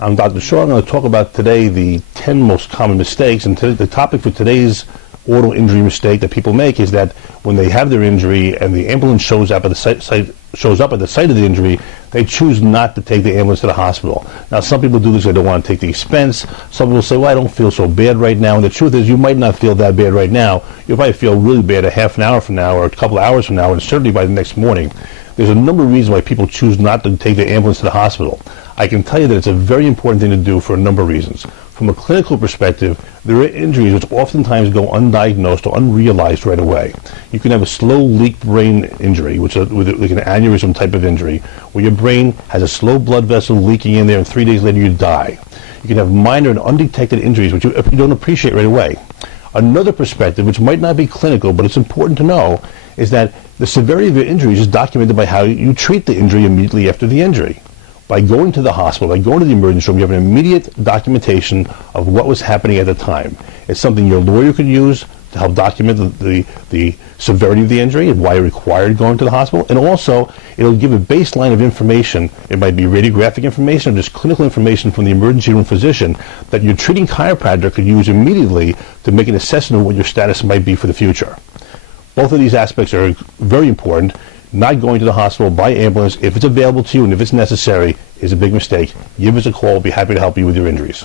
I'm Dr. Shaw. I'm going to talk about today the 10 most common mistakes, and the topic for today's auto injury mistake that people make is that when they have their injury and the ambulance shows up at the site of the injury, they choose not to take the ambulance to the hospital. Now, some people do this; they don't want to take the expense. Some people say, "Well, I don't feel so bad right now," and the truth is, you might not feel that bad right now. You'll probably feel really bad a half an hour from now, or a couple of hours from now, and certainly by the next morning. There's a number of reasons why people choose not to take the ambulance to the hospital. I can tell you that it's a very important thing to do for a number of reasons. From a clinical perspective, there are injuries which oftentimes go undiagnosed or unrealized right away. You can have a slow leak brain injury, which is like an aneurysm type of injury, where your brain has a slow blood vessel leaking in there, and 3 days later you die. You can have minor and undetected injuries, which you don't appreciate right away. Another perspective, which might not be clinical, but it's important to know, is that the severity of your injuries is documented by how you treat the injury immediately after the injury. By going to the hospital, by going to the emergency room, you have an immediate documentation of what was happening at the time. It's something your lawyer could use to help document the severity of the injury and why it required going to the hospital. And also, it'll give a baseline of information. It might be radiographic information or just clinical information from the emergency room physician that your treating chiropractor could use immediately to make an assessment of what your status might be for the future. Both of these aspects are very important. Not going to the hospital by ambulance, if it's available to you and if it's necessary, is a big mistake. Give us a call. We'll be happy to help you with your injuries.